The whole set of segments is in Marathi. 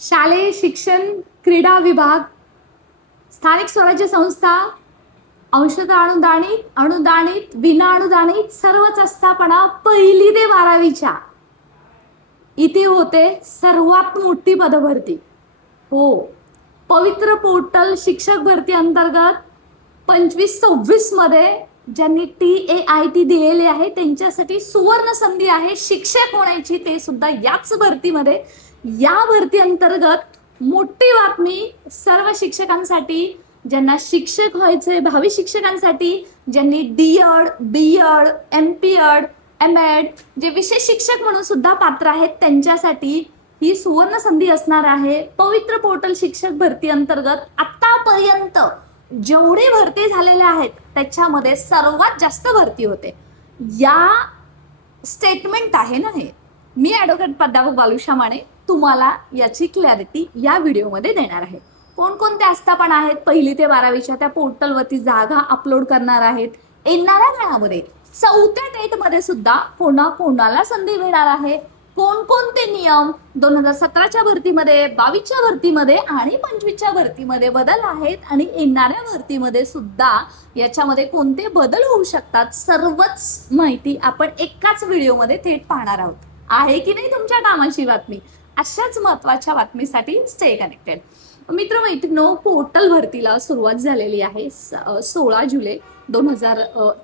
शालेय शिक्षण, क्रीडा विभाग, स्थानिक स्वराज्य संस्था, अंशतः अनुदानित, अनुदानित, विना अनुदानित सर्वच आस्थापना 1ली ते 12वीच्या इथे होते सर्वात मोठी पदभरती. हो, पवित्र पोर्टल शिक्षक भरती अंतर्गत 25-26 मध्ये ज्यांनी TAIT दिलेले आहे त्यांच्यासाठी सुवर्ण संधी आहे शिक्षक होण्याची, ते सुद्धा याच भरतीमध्ये. या भरती अंतर्गत मोठी बातमी सर्व शिक्षकांसाठी, ज्यांना शिक्षक व्हायचे, भावी शिक्षकांसाठी, ज्यांनी DED, BEd, MPEd, MAd जे विशेष शिक्षक म्हणून सुद्धा पात्र आहेत त्यांच्यासाठी ही सुवर्ण संधी असणार आहे. पवित्र पोर्टल शिक्षक भरती अंतर्गत आतापर्यंत जेवढे भरती झालेले आहेत त्याच्यामध्ये सर्वात जास्त भरती होते. या स्टेटमेंट आहे ना हे. मी ॲडव्होकेट प्राध्यापक बालुषा माने तुम्हाला याची क्लॅरिटी या व्हिडिओमध्ये देणार आहे. कोणकोणत्या आस्थापना आहेत 1ली ते 12वीच्या त्या पोर्टलवरती जागा अपलोड करणार आहेत. येणाऱ्या काळामध्ये 4थ्या टेटमध्ये सुद्धा कोणाला संधी मिळणार आहे, कोणकोणते नियम 2017च्या भरतीमध्ये, 22च्या भरतीमध्ये आणि 25च्या भरतीमध्ये बदल आहेत आणि येणाऱ्या भरतीमध्ये सुद्धा याच्यामध्ये कोणते बदल होऊ शकतात, सर्वच माहिती आपण एकाच व्हिडिओमध्ये थेट पाहणार आहोत. आहे की नाही तुमच्या कामाची बातमी? अशाच महत्त्वाच्या बातमीसाठी स्टे कनेक्टेड. मित्रमैत्रिणींनो, पोर्टल भरतीला सुरुवात झालेली आहे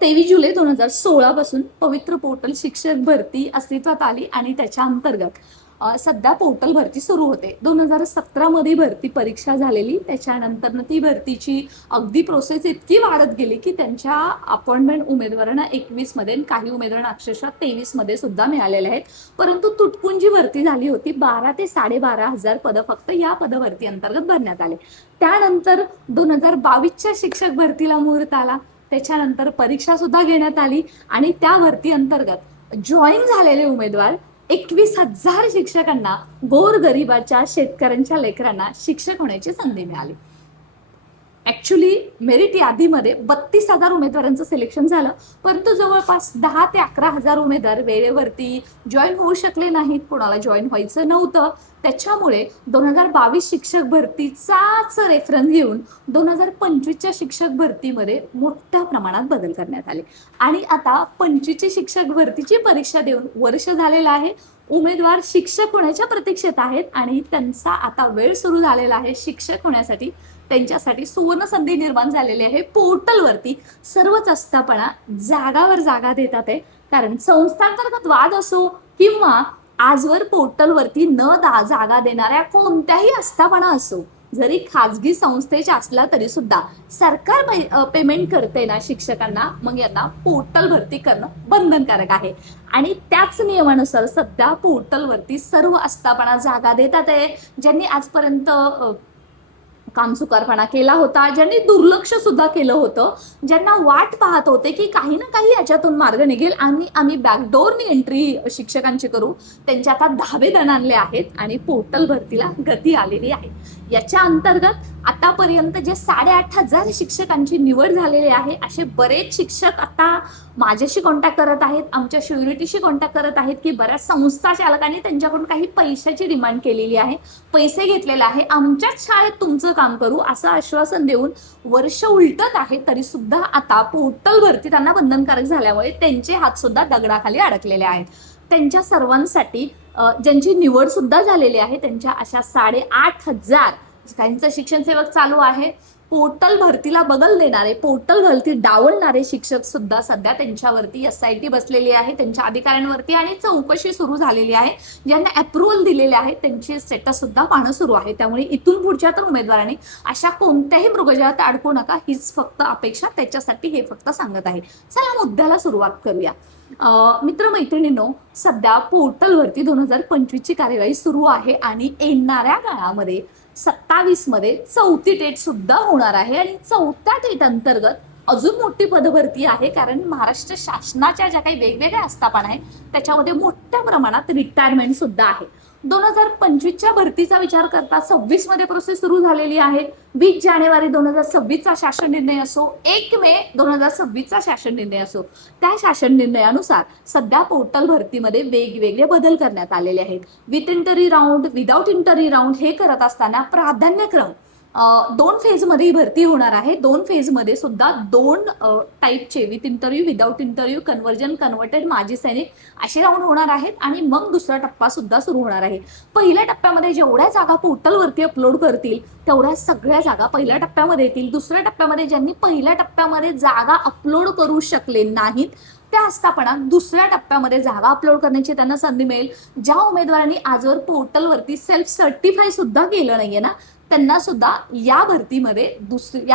23 जुलै 2016 पासून पवित्र पोर्टल शिक्षक भरती अस्तित्वात आली आणि त्याच्या अंतर्गत सध्या पोर्टल भरती सुरू होते. 2017 मध्ये भरती परीक्षा झालेली, त्याच्यानंतर ती भरतीची अगदी प्रोसेस इतकी वाढत गेली की त्यांच्या अपॉइंटमेंट उमेदवारांना 21 मध्ये, काही उमेदवारांना अक्षरशः 23 मध्ये सुद्धा मिळालेले आहेत. परंतु तुटपुंजी जी भरती झाली होती 12 ते 12,500 पदं फक्त या पदभरती अंतर्गत भरण्यात आले. त्यानंतर 2022च्या शिक्षक भरतीला मुहूर्त आला, त्याच्यानंतर परीक्षा सुद्धा घेण्यात आली आणि त्या भरती अंतर्गत जॉईन झालेले उमेदवार 21,000 शिक्षकांना, गोरगरिबाच्या शेतकऱ्यांच्या लेकरांना शिक्षक होण्याची संधी मिळाली. ऍक्च्युली मेरिट यादीमध्ये 32,000 उमेदवारांचं सिलेक्शन झालं, परंतु जवळपास 10 ते 11,000 उमेदवार वेळेवरती जॉईन होऊ शकले नाहीत, कोणाला जॉईन व्हायचं नव्हतं. त्याच्यामुळे 2022 शिक्षक भरतीचाच रेफरन्स घेऊन 2025च्या शिक्षक भरतीमध्ये मोठ्या प्रमाणात बदल करण्यात आले आणि आता 25ची शिक्षक भरतीची परीक्षा देऊन वर्ष झालेलं आहे. उमेदवार शिक्षक होण्याच्या प्रतीक्षेत आहेत आणि त्यांचा आता वेळ सुरू झालेला आहे शिक्षक होण्यासाठी. त्यांच्यासाठी सुवर्ण संधी निर्माण झालेली आहे. पोर्टलवरती सर्वच आस्थापना जागावर जागा देतात आहे, कारण संस्थांतर्गत वाद असो किंवा आजवर पोर्टलवरती जागा देणाऱ्या कोणत्याही आस्थापना असो, जरी खाजगी संस्थेच्या असला तरी सुद्धा सरकार पेमेंट करते ना शिक्षकांना, मग यांना पोर्टल भरती करणं बंधनकारक आहे. आणि त्याच नियमानुसार सध्या पोर्टलवरती सर्व आस्थापना जागा देतात आहे. ज्यांनी आजपर्यंत कामचुकारपणा केला होता, ज्यांनी दुर्लक्ष सुद्धा केलं होतं, ज्यांना वाट पाहत होते की काही ना काही याच्यातून मार्ग निघेल आणि आम्ही बॅकडोरनी एंट्री शिक्षकांची करू, त्यांचे आता धावेदन आणले आहेत आणि पोर्टल भरतीला गती आलेली आहे. याच्या अंतर्गत आतापर्यंत जे 8,500 शिक्षकांची निवड झालेली आहे, असे बरेच शिक्षक आता माझ्याशी कॉन्टॅक्ट करत आहेत, आमच्या श्युरिटीशी कॉन्टॅक्ट करत आहेत की बऱ्याच संस्था चालकांनी त्यांच्याकडून काही पैशाची डिमांड केलेली आहे, पैसे घेतलेले आहे, आमच्याच शाळेत तुमचं काम करू असं आश्वासन देऊन वर्ष उलटत आहे. तरी सुद्धा आता पोर्टल भरती त्यांना बंधनकारक झाल्यामुळे त्यांचे हात सुद्धा दगडाखाली अडकलेले आहेत. त्यांच्या सर्वांसाठी ज्यांची निवड सुद्धा झालेली आहे त्यांच्या अशा 8,500 काहींचं शिक्षण सेवक चालू आहे. पोर्टल भरतीला बगल देणारे, पोर्टल भरती डावलणारे शिक्षक सुद्धा सध्या त्यांच्यावरती SIT बसलेली आहे, त्यांच्या अधिकाऱ्यांवरती आणि चौकशी सुरू झालेली आहे. ज्यांना अप्रुव्हल दिलेले आहे त्यांची स्टेटस सुद्धा पाहणं सुरू आहे. त्यामुळे इथून पुढच्या तर उमेदवारांनी अशा कोणत्याही मृगजळात अडकू नका, हीच फक्त अपेक्षा, त्याच्यासाठी हे फक्त सांगत आहे. चला मुद्द्याला सुरुवात करूया. मित्रमैत्रिणींनो, सध्या पोर्टलवरती 2025ची कार्यवाही सुरू आहे आणि येणाऱ्या काळामध्ये 27 मध्ये 4थी टेट सुद्धा होणार आहे आणि 4थ्या टेट अंतर्गत अजून मोठी पदभरती आहे, कारण महाराष्ट्र शासनाच्या ज्या काही वेगवेगळ्या आस्थापना आहेत त्याच्यामध्ये मोठ्या प्रमाणात रिटायरमेंट सुद्धा आहे. 2025च्या भरतीचा विचार करता 26 मध्ये प्रोसेस सुरू झालेली आहे. 20 जानेवारी 2026चा शासन निर्णय असो, 1 मे 2026चा शासन निर्णय असो, त्या शासन निर्णयानुसार सध्या पोर्टल भरतीमध्ये वेगवेगळे बदल करण्यात आलेले आहेत. With interview round, without interview round हे करत असताना प्राधान्यक्रम 2 फेजमध्ये भरती होणार आहे. 2 फेजमध्ये सुद्धा 2 टाईपचे with interview, without interview, conversion, converted, माजी सैनिक असे राऊंड होणार आहेत आणि मग दुसरा टप्पा सुद्धा सुरू होणार आहे. पहिल्या टप्प्यामध्ये जेवढ्या जागा पोर्टलवरती अपलोड करतील तेवढ्या सगळ्या जागा पहिल्या टप्प्यामध्ये येतील. दुसऱ्या टप्प्यामध्ये ज्यांनी पहिल्या टप्प्यामध्ये जागा अपलोड करू शकले नाहीत त्या आस्थापनात दुसऱ्या टप्प्यामध्ये जागा अपलोड करण्याची त्यांना संधी मिळेल. ज्या उमेदवारांनी आजवर पोर्टलवरती सेल्फ सर्टिफाय सुद्धा केलं नाहीये ना, त्यांना सुद्धा या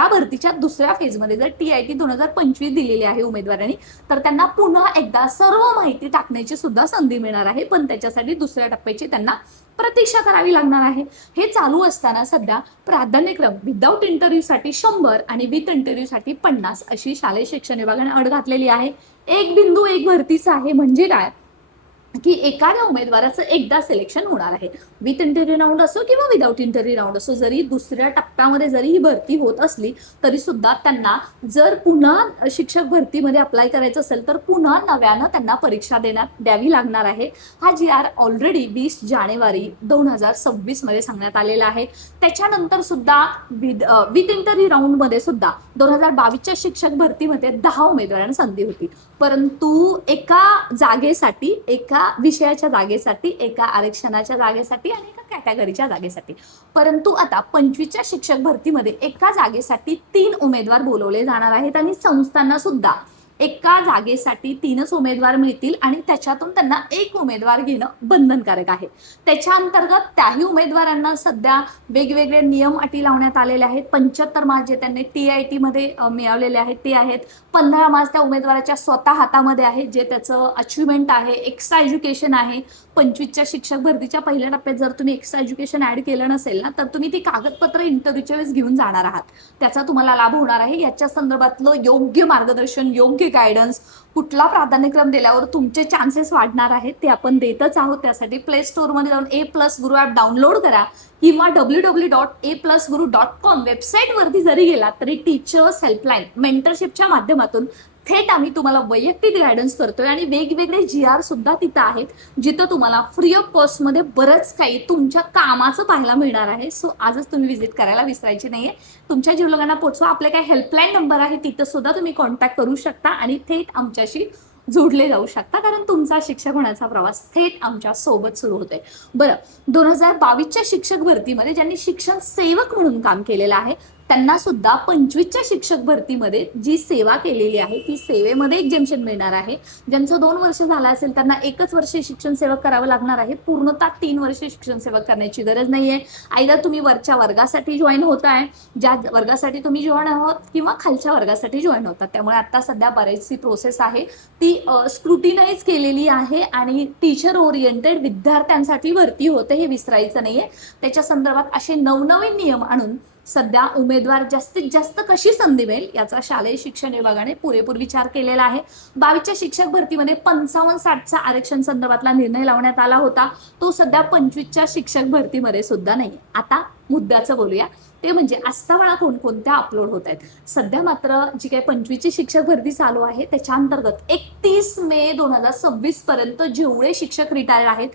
भरतीच्या दुसऱ्या फेजमध्ये जर TIT 2025 दिलेली आहे उमेदवारांनी तर त्यांना पुन्हा एकदा सर्व माहिती टाकण्याची सुद्धा संधी मिळणार आहे. पण त्याच्यासाठी दुसऱ्या टप्प्याची त्यांना प्रतीक्षा करावी लागणार आहे. हे चालू असताना सध्या प्राधान्यक्रम विदाऊट इंटरव्ह्यूसाठी 100 आणि विथ इंटरव्ह्यूसाठी 50 अशी शालेय शिक्षण विभागाने अट घातलेली आहे. 1 बिंदू 1 भरतीचं आहे म्हणजे काय की एखाद्या उमेदवाराचं एकदा सिलेक्शन होणार आहे. विथ इंटरव्ह्यू राऊंड असो किंवा विदाऊट इंटरव्ह्यू राऊंड असो, जरी दुसऱ्या टप्प्यामध्ये जरी ही भरती होत असली तरी सुद्धा त्यांना जर पुन्हा शिक्षक भरतीमध्ये अप्लाय करायचं असेल तर पुन्हा नव्यानं त्यांना परीक्षा द्यावी लागणार आहे. हा GR ऑलरेडी 20 जानेवारी 2026 मध्ये सांगण्यात आलेला आहे. त्याच्यानंतर सुद्धा विथ इंटरव्ह्यू राऊंडमध्ये सुद्धा 2022च्या शिक्षक भरतीमध्ये 10 उमेदवारांना संधी होती, परंतु एका जागेसाठी, एका विषयाच्या जागेसाठी, एका आरक्षणाच्या जागेसाठी आणि एका कॅटेगरीच्या जागेसाठी. परंतु आता 25च्या शिक्षक भरतीमध्ये एका जागेसाठी 3 उमेदवार बोलवले जाणार आहेत आणि संस्थांना सुद्धा एका जागेसाठी 3च उमेदवार मिळतील आणि त्याच्यातून त्यांना 1 उमेदवार घेणं बंधनकारक आहे. त्याच्या अंतर्गत त्याही उमेदवारांना सध्या वेगवेगळे नियम अटी लावण्यात आलेले आहेत. 75 मार्क्स जे त्यांनी TIT मध्ये मिळवलेले आहेत ते आहेत. 15 मार्क्स त्या उमेदवाराच्या स्वतः हातामध्ये आहे जे त्याचं अचिव्हमेंट आहे. एक्स्ट्रा एज्युकेशन आहे. 25च्या शिक्षक भरतीच्या पहिल्या टप्प्यात जर तुम्ही एक्स्ट्रा एज्युकेशन ऍड केलं नसेल ना तर तुम्ही ती कागदपत्र इंटरव्ह्यूच्या वेळेस घेऊन जाणार आहात, त्याचा तुम्हाला लाभ होणार आहे. याच्या संदर्भातलं योग्य मार्गदर्शन, योग्य गायडन्स, कुठला प्राधान्यक्रम दिल्यावर तुमचे चान्सेस वाढणार आहेत ते आपण देतच आहोत. त्यासाठी प्ले स्टोअरमध्ये जाऊन A+गुरु ॲप डाउनलोड करा किंवा www.aplusguru.com वेबसाईटवरती जरी गेलात तरी टीचर्स हेल्पलाईन मेंटरशिपच्या माध्यमातून थेट आम्ही तुम्हाला वैयक्तिक गायडन्स करतोय आणि वेगवेगळे GR सुद्धा तिथं आहेत जिथं तुम्हाला फ्री ऑफ कॉस्टमध्ये बरंच काही तुमच्या कामाचं पाहायला मिळणार आहे. सो आजच तुम्ही व्हिजिट करायला विसरायची नाहीये. तुमच्या जीवलगांना पोहोचवा. आपले काही हेल्पलाईन नंबर आहे तिथं सुद्धा तुम्ही कॉन्टॅक्ट करू शकता आणि थेट आमच्याशी जोडले जाऊ शकता, कारण तुमचा शिक्षक होण्याचा प्रवास थेट आमच्या सोबत सुरू होतोय. बरं, 2022च्या शिक्षक भरतीमध्ये ज्यांनी शिक्षण सेवक म्हणून काम केलेलं आहे त्यांना सुद्धा 25च्या शिक्षक भरतीमध्ये जी सेवा केलेली आहे ती सेवेमध्ये एक्झेम्पशन मिळणार आहे. ज्यांचं 2 वर्ष झालं असेल त्यांना 1च वर्ष शिक्षण सेवक करावं लागणार आहे. पूर्णतः 3 वर्ष शिक्षण सेवक करण्याची गरज नाहीये. आयदर तुम्ही वरच्या वर्गासाठी जॉईन होताय, ज्या वर्गासाठी तुम्ही जॉईन आहोत, किंवा खालच्या वर्गासाठी जॉईन होतात. त्यामुळे आता सध्या बरीचशी प्रोसेस आहे ती स्क्रुटिनाइज केलेली आहे आणि टीचर ओरिएंटेड विद्यार्थ्यांसाठी भरती होते हे विसरायचं नाहीये. त्याच्या संदर्भात असे नवनवीन नियम आणून सध्या उमेदवार जास्तीत जास्त कशी संधी मिळेल याचा शालेय शिक्षण विभागाने पुरेपूर विचार केलेला आहे. 22च्या शिक्षक भरतीमध्ये 55-60चा आरक्षण संदर्भातला निर्णय लावण्यात आला होता, तो सध्या 25च्या शिक्षक भरतीमध्ये सुद्धा नाही. आता मुद्द्याचं बोलूया, ते म्हणजे आस्थापना कोणकोणत्या अपलोड होत आहेत. सध्या मात्र जी काही 25ची शिक्षक भरती चालू आहे त्याच्या अंतर्गत 31 मे 2026 पर्यंत जेवढे शिक्षक रिटायर आहेत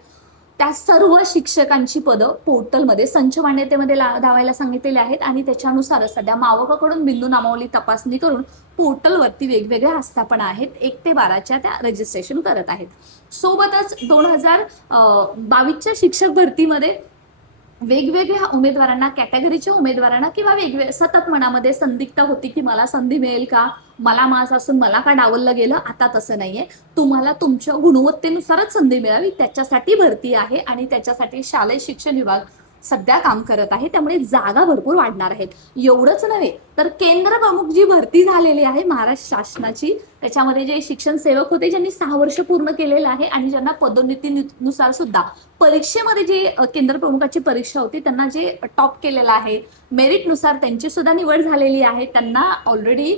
त्या सर्व शिक्षकांची पदं पोर्टलमध्ये संच मान्यतेमध्ये लावायला सांगितलेले आहेत आणि त्याच्यानुसारच सध्या मावकाकडून बिंदू नामावली तपासणी करून पोर्टलवरती वेगवेगळ्या आस्थापना आहेत 1 ते 12च्या त्या रजिस्ट्रेशन करत आहेत. सोबतच 2022च्या शिक्षक भरतीमध्ये वेगवेगळ्या उमेदवारांना, कॅटेगरीच्या उमेदवारांना किंवा सतत मनामध्ये संदिग्धता होती की मला संधी मिळेल का, मला मास असून मला का डावललं गेलं. आता तसं नाहीये. तुम्हाला तुमच्या गुणवत्तेनुसारच संधी मिळावी त्याच्यासाठी भरती आहे आणि त्याच्यासाठी शालेय शिक्षण विभाग सध्या काम करत आहे. त्यामुळे जागा भरपूर वाढणार आहेत. एवढंच नव्हे तर केंद्र प्रमुख जी भरती झालेली आहे महाराष्ट्र शासनाची, त्याच्यामध्ये जे शिक्षण सेवक होते ज्यांनी 6 वर्ष पूर्ण केलेलं आहे आणि ज्यांना पदोन्नतीनुसार सुद्धा परीक्षेमध्ये जे केंद्र प्रमुखाची परीक्षा होती त्यांना जे टॉप केलेलं आहे, मेरिटनुसार त्यांची सुद्धा निवड झालेली आहे. त्यांना ऑलरेडी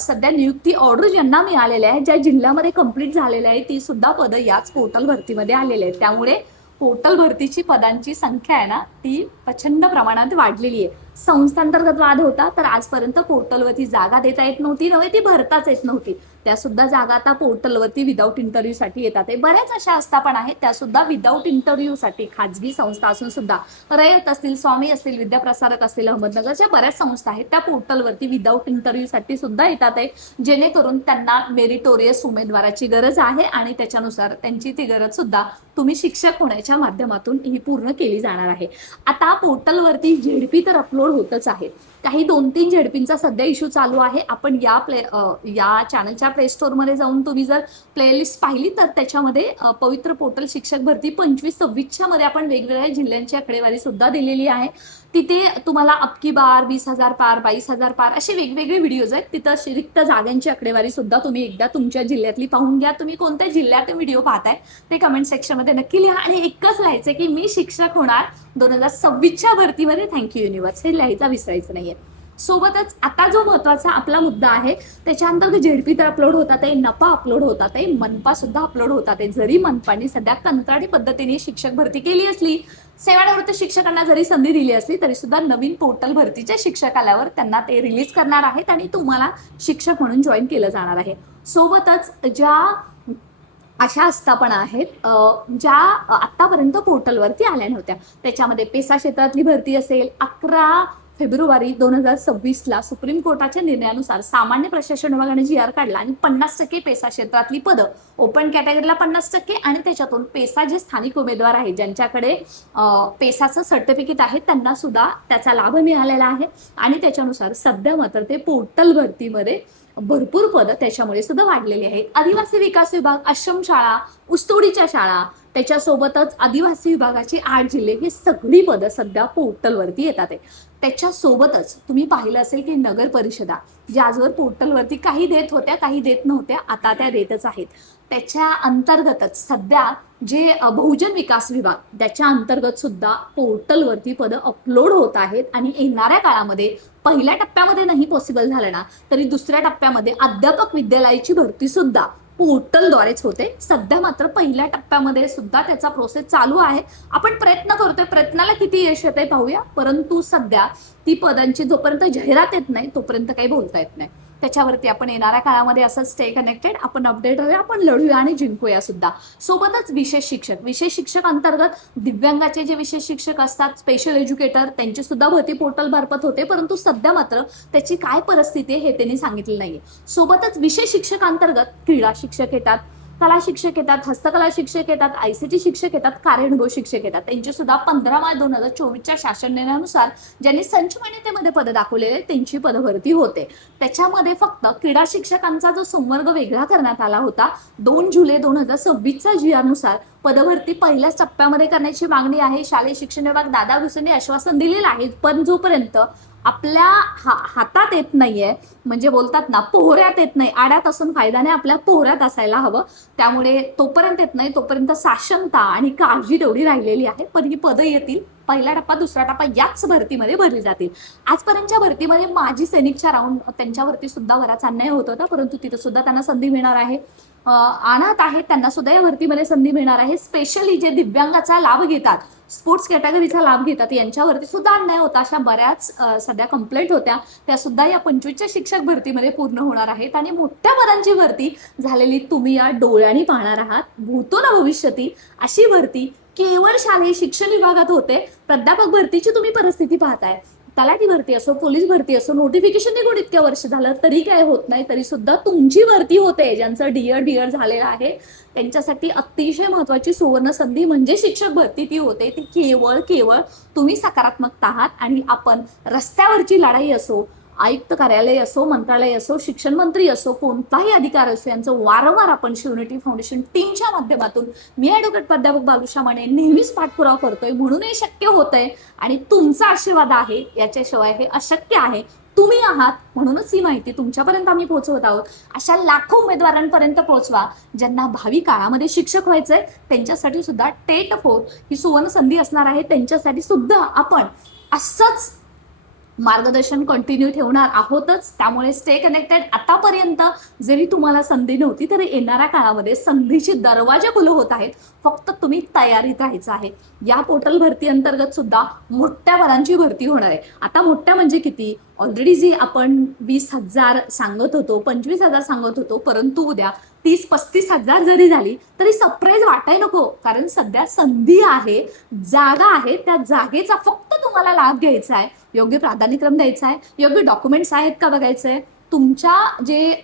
सध्या नियुक्ती ऑर्डर ज्यांना मिळालेल्या आहे, ज्या जिल्ह्यामध्ये कंप्लीट झालेल्या आहे ती सुद्धा पदं याच पोर्टल भरतीमध्ये आलेले आहेत. त्यामुळे पोर्टल भरतीची पदांची संख्या आहे ना ती प्रचंड प्रमाणात वाढलेली आहे. संस्थांतर्गत वाद होता, तर आजपर्यंत पोर्टलवरती जागा देता येत नव्हती, नव्हे ती भरताच येत नव्हती. त्या सुद्धा जागा आता पोर्टलवरती विदाऊट इंटरव्ह्यूसाठी येतात. बऱ्याच अशा आस्थापना आहेत त्या सुद्धा विदाऊट इंटरव्ह्यूसाठी, खाजगी संस्था असून सुद्धा, रयत असतील, स्वामी असतील, विद्याप्रसारक असतील, अहमदनगरच्या बऱ्याच संस्था आहेत त्या पोर्टलवरती विदाऊट इंटरव्ह्यूसाठी सुद्धा येतात आहे, जेणेकरून त्यांना मेरिटोरियस उमेदवाराची गरज आहे आणि त्याच्यानुसार त्यांची ती गरज सुद्धा तुम्ही शिक्षक होण्याच्या माध्यमातून ही पूर्ण केली जाणार आहे. आता पोर्टलवरती झेडपी तर अपलोड होतच आहे. काही 2-3 झेडपींचा सध्या इश्यू चालू आहे. आपण या चॅनलच्या प्ले स्टोअरमध्ये जाऊन तुम्ही जर प्लेलिस्ट पाहिली तर त्याच्यामध्ये पवित्र पोर्टल शिक्षक भरती 25-26 मध्ये आपण वेगवेगळ्या जिल्ह्यांची आकडेवारी सुद्धा दिलेली आहे. तिथे तुम्हाला अबकी बार, 20,000 पार, 22,000 पार असे वेगवेगळे व्हिडिओज आहेत. तिथं रिक्त जागांची आकडेवारी सुद्धा तुम्ही एकदा तुमच्या जिल्ह्यातली पाहून घ्या. तुम्ही कोणत्या जिल्ह्यात व्हिडिओ पाहताय ते कमेंट सेक्शनमध्ये नक्की लिहा आणि एकच लिहायचं की मी शिक्षक होणार 2026च्या भरतीमध्ये, थँक्यू युनिवर्स, हे लिहायचं विसरायचं नाहीये. सोबतच आता जो महत्वाचा आपला मुद्दा आहे त्याच्यानंतर झेडपी तर अपलोड होतात आहे, नपा अपलोड होतात आहे, मनपा सुद्धा अपलोड होतात आहे. जरी मनपाने सध्या कंत्राटी पद्धतीने शिक्षक भरती केली असली, सेवानिवृत्त शिक्षकांना जरी संधी दिली असली तरी सुद्धा नवीन पोर्टल भरतीचे शिक्षक आल्यावर त्यांना ते रिलीज करणार आहेत आणि तुम्हाला शिक्षक म्हणून जॉईन केलं जाणार आहे. सोबतच ज्या अशा आस्थापना आहेत ज्या आतापर्यंत पोर्टलवरती आल्या नव्हत्या, त्याच्यामध्ये पेसा क्षेत्रातली भरती असेल, 11 फेब्रुवारी 2026ला सुप्रीम कोर्टाच्या निर्णयानुसार सामान्य प्रशासन विभागाने GR काढला आणि 50% पेसा क्षेत्रातली पदं, ओपन कॅटेगरीला 50% आणि त्याच्यातून पेसा जे स्थानिक उमेदवार आहेत ज्यांच्याकडे पेसाचं सर्टिफिकेट आहे त्यांना सुद्धा त्याचा लाभ मिळालेला आहे. आणि त्याच्यानुसार सध्या मात्र ते पोर्टल भरतीमध्ये भरपूर पदं त्याच्यामुळे सुद्धा वाढलेली आहेत. आदिवासी विकास विभाग, आश्रमशाळा, ऊसतोडीच्या शाळा, त्याच्यासोबतच आदिवासी विभागाची 8 जिल्हे ही सगळी पदं सध्या पोर्टलवरती येतात आहे. त्याच्यासोबतच तुम्ही पाहिलं असेल की नगर परिषदा ज्या आजवर पोर्टलवरती काही देत होत्या, काही देत नव्हत्या, आता त्या देतच आहेत. त्याच्या अंतर्गतच सध्या जे बहुजन विकास विभाग त्याच्या अंतर्गत सुद्धा पोर्टलवरती पदं अपलोड होत आहेत आणि येणाऱ्या काळामध्ये पहिल्या टप्प्यामध्ये नाही पॉसिबल झालं ना तरी दुसऱ्या टप्प्यामध्ये अध्यापक विद्यालयाची भरती सुद्धा पोर्टलद्वारेच होते. सध्या मात्र पहिल्या टप्प्यामध्ये सुद्धा त्याचा प्रोसेस चालू आहे. आपण प्रयत्न करतोय, प्रयत्नाला किती यश येते पाहूया. परंतु सध्या ती पदांची जोपर्यंत जाहिरात येत नाही तोपर्यंत काही बोलता येत नाही. त्याच्यावरती आपण येणाऱ्या काळामध्ये असं स्टे कनेक्टेड, आपण अपडेट राहूया, आपण लढूया आणि जिंकूया सुद्धा. सोबतच विशेष शिक्षक अंतर्गत दिव्यांगाचे जे विशेष शिक्षक असतात, स्पेशल एज्युकेटर, त्यांची सुद्धा भरती पोर्टल मार्फत होते, परंतु सध्या मात्र त्याची काय परिस्थिती आहे हे त्यांनी सांगितलं नाहीये. सोबतच विशेष शिक्षक अंतर्गत क्रीडा शिक्षक येतात, कला शिक्षक येतात, हस्तकला शिक्षक येतात, ICT शिक्षक येतात, कार्यानुभव शिक्षक येतात. त्यांची सुद्धा 15 मार्च 2024च्या शासन निर्णयानुसार ज्यांनी संच मान्यतेमध्ये पद दाखवलेले त्यांची पदभरती होते. त्याच्यामध्ये फक्त क्रीडा शिक्षकांचा जो संवर्ग वेगळा करण्यात आला होता 2 जुलै 2026च्या GR नुसार पदभरती पहिल्याच टप्प्यामध्ये करण्याची मागणी आहे. शालेय शिक्षण विभाग दादा भुसेंनी आश्वासन दिलेलं आहे, पण जोपर्यंत आपल्या हातात येत नाहीये, म्हणजे बोलतात ना पोहऱ्यात येत नाही, आड्यात असून फायदा नाही, आपल्या पोहऱ्यात असायला हवं. त्यामुळे तोपर्यंत येत नाही तोपर्यंत साशंकता आणि काळजी तेवढी राहिलेली आहे. पण ही पदं येतील, पहिला टप्पा दुसरा टप्पा याच भरतीमध्ये भरली जातील. आजपर्यंतच्या भरतीमध्ये माजी सैनिकच्या राऊंड त्यांच्यावरती सुद्धा बराच अन्याय होत होता, परंतु तिथं सुद्धा त्यांना संधी मिळणार आहे. अनाथ आहेत त्यांना सुद्धा या भरतीमध्ये संधी मिळणार आहे. स्पेशली जे दिव्यांगाचा लाभ घेतात, स्पोर्ट्स कॅटेगरीचा लाभ घेतात, यांच्यावरती सुद्धा अन्याय होता. अशा बऱ्याच सध्या कंप्लेंट होत्या, त्या सुद्धा या 25च्या शिक्षक भरतीमध्ये पूर्ण होणार आहेत. आणि मोठ्या पदांची भरती झालेली तुम्ही या डोळ्यांनी पाहणार आहात. भूतो न भविष्यती अशी भरती केवळ शालेय शिक्षण विभागात होते. प्राध्यापक भरतीची तुम्ही परिस्थिती पाहताय, तलाठी भरती असो, पोलीस भरती असो, नोटिफिकेशन निघून इतक्या वर्ष झालं तरी काय होत नाही, तरी सुद्धा तुमची भरती होते. ज्यांचं डीएड झालेलं आहे त्यांच्यासाठी अतिशय महत्वाची सुवर्ण संधी म्हणजे शिक्षक भरती ती होते. ती केवळ तुम्ही सकारात्मक आहात आणि आपण रस्त्यावरची लढाई असो, आयुक्त कार्यालय असो, मंत्रालय असो, शिक्षण मंत्री असो, कोणताही अधिकार असो, यांचं वारंवार आपण शिवनेटी फाउंडेशन टीमच्या माध्यमातून मी ॲडव्होकेट प्राध्यापक बालुषा माने नेहमीच पाठपुरावा करतोय. म्हणून हे शक्य होतंय आणि तुमचा आशीर्वाद आहे, याच्याशिवाय हे अशक्य आहे. तुम्ही आहात म्हणूनच ही माहिती तुमच्यापर्यंत आम्ही पोहोचवत आहोत. अशा लाखो उमेदवारांपर्यंत पोहोचवा ज्यांना भावी काळामध्ये शिक्षक व्हायचंय. त्यांच्यासाठी सुद्धा टेट 4 ही सुवर्ण संधी असणार आहे. त्यांच्यासाठी सुद्धा आपण असंच मार्गदर्शन कंटिन्यू ठेवणार आहोतच, त्यामुळे स्टे कनेक्टेड. आतापर्यंत जरी तुम्हाला संधी नव्हती तरी येणाऱ्या काळामध्ये संधीचे दरवाजे खुले होत आहेत, फक्त तुम्ही तयारीत राहायचं आहे. या पोर्टल भरती अंतर्गत सुद्धा मोठ्या पदांची भरती होणार आहे. आता मोठ्या म्हणजे किती, ऑलरेडी जी आपण 20,000 सांगत होतो, 25,000 सांगत होतो, परंतु उद्या 30-35,000 जरी झाली तरी सरप्राईज वाटाय नको, कारण सध्या संधी आहे, जागा आहे, त्या जागेचा फक्त तुम्हाला लाभ घ्यायचा आहे. योग्य प्राधान्यक्रम द्यायचा आहे, योग्य डॉक्युमेंट्स आहेत का बघायचं आहे, तुमच्या जे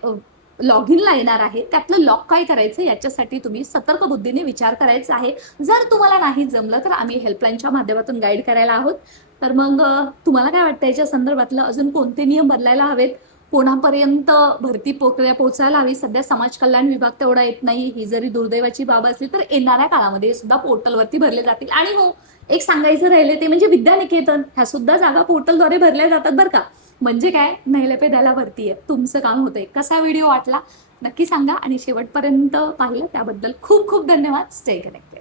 लॉग इनला येणार आहे त्यातलं लॉक काय करायचं याच्यासाठी तुम्ही सतर्क बुद्धीने विचार करायचा आहे. जर तुम्हाला नाही जमलं तर आम्ही हेल्पलाईनच्या माध्यमातून गाईड करायला आहोत. तर मग तुम्हाला काय वाटतं याच्या संदर्भातलं अजून कोणते नियम बदलायला हवेत, कोणापर्यंत भरती प्रक्रिया पोहोचायला हवी? सध्या समाज कल्याण विभाग तेवढा येत नाही, ही जरी दुर्दैवाची बाब असली तर येणाऱ्या काळामध्ये सुद्धा पोर्टलवरती भरले जातील. आणि हो, एक सांगायचं राहिले ते म्हणजे विद्यानिकेतन, ह्या सुद्धा जागा पोर्टलद्वारे भरल्या जातात बरं का. म्हणजे काय, महिला पेदाला भरती आहे, तुमचं काम होतंय. कसा व्हिडिओ वाटला नक्की सांगा, आणि शेवटपर्यंत पाहिलं त्याबद्दल खूप खूप धन्यवाद. Stay connected.